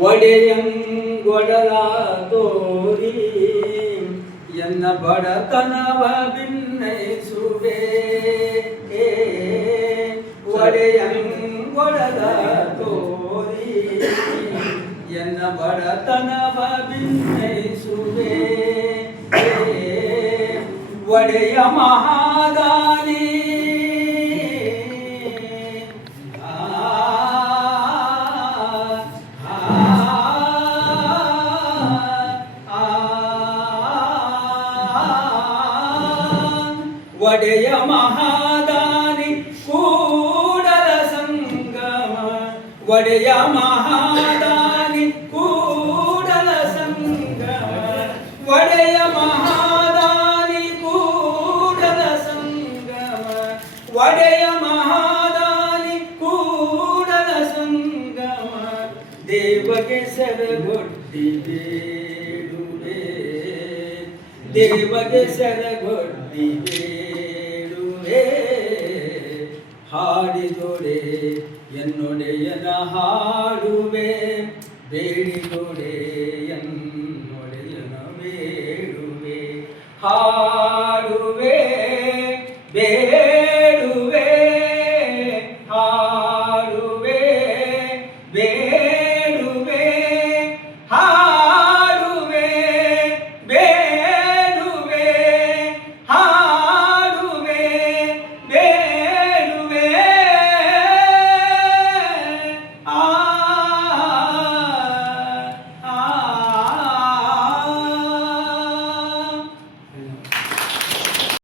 ಒಡೆಯಂಗೊಡಲ ತೋರಿ ಎನ್ನ ಬಡತನವ ಭಿನ್ನೈಸುವೆ. ಒಡೆಯಂಗೊಡಲ ತೋರಿ ಎನ್ನ ಬಡತನವ ಭಿನ್ನೈಸುವೆ. ಒಡೆಯ ಮಹಾದಾನಿ ಒಡೆಯ ಮಹಾದಾನಿ ಕೂಡಲ ಸಂಗಮ. ಒಡೆಯ ಮಹಾದಾನಿ ಕೂಡಲ ಸಂಗಮ. ಒಡೆಯ ಮಹಾದಾನಿ ಕೂಡಲ ಸಂಗಮ. ಒಡೆಯ ಮಹಾದಾನಿ ಕೂಡಲ ಸಂಗಮ. ದೇವಗೆ ಸರಗೊಡ್ಡಿ ಬೇಡುವೆ. ದೇವಗೆ ಸರಗೊಡ್ಡಿ ಬೇಡುವೆ. ಹಾಡಿದೊಡೆ ಎನ್ನೊಡೆಯನ ಹಾಡುವೆ. ಬೇಡಿದೊಡೆ ಎನ್ನೊಡೆಯನ ಬೇಡುವೆ.